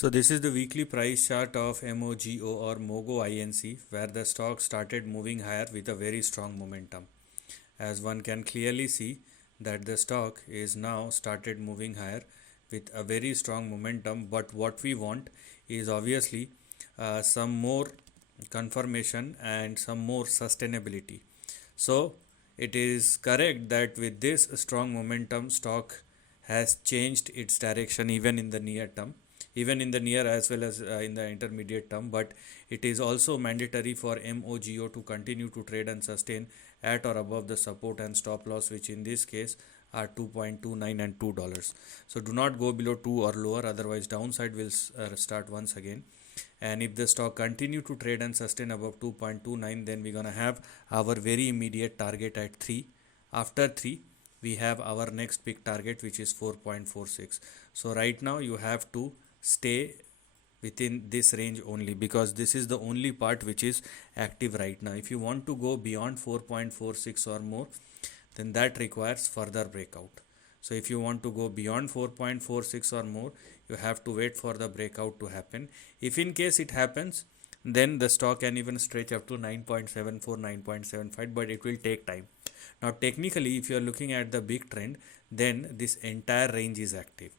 So this is the weekly price chart of MOGO or MOGO INC, where the stock started moving higher with a very strong momentum. As one can clearly see that the stock is now started moving higher with a very strong momentum, but what we want is obviously some more confirmation and some more sustainability. So it is correct that with this strong momentum, stock has changed its direction even in the near term, even in the near as well as in the intermediate term. But it is also mandatory for MOGO to continue to trade and sustain at or above the support and stop loss, which in this case are 2.29 and $2. So do not go below 2 or lower, otherwise downside will start once again. And if the stock continue to trade and sustain above 2.29, then we're gonna have our very immediate target at 3. After 3, we have our next big target, which is 4.46. So right now you have to stay within this range only, because this is the only part which is active right now. If you want to go beyond 4.46 or more, then that requires further breakout. So if you want to go beyond 4.46 or more, you have to wait for the breakout to happen. If in case it happens, then the stock can even stretch up to 9.74, 9.75, but it will take time. Now technically, if you are looking at the big trend, then this entire range is active.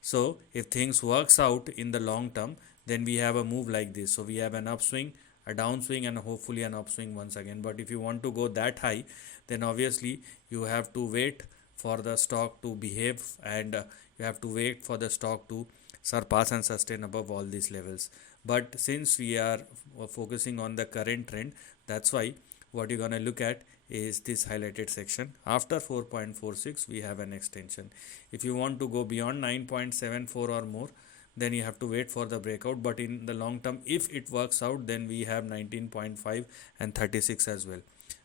So if things works out in the long term, then we have a move like this. So we have an upswing, a downswing, and hopefully an upswing once again. But if you want to go that high, then obviously you have to wait for the stock to behave, and you have to wait for the stock to surpass and sustain above all these levels. But since we are focusing on the current trend, that's why what you're gonna look at is this highlighted section. After 4.46, we have an extension. If you want to go beyond 9.74 or more, then you have to wait for the breakout. But in the long term, if it works out, then we have 19.5 and 36 as well.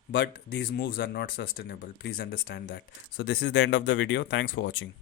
But these moves are not sustainable. Please understand that. So this is the end of the video. Thanks for watching.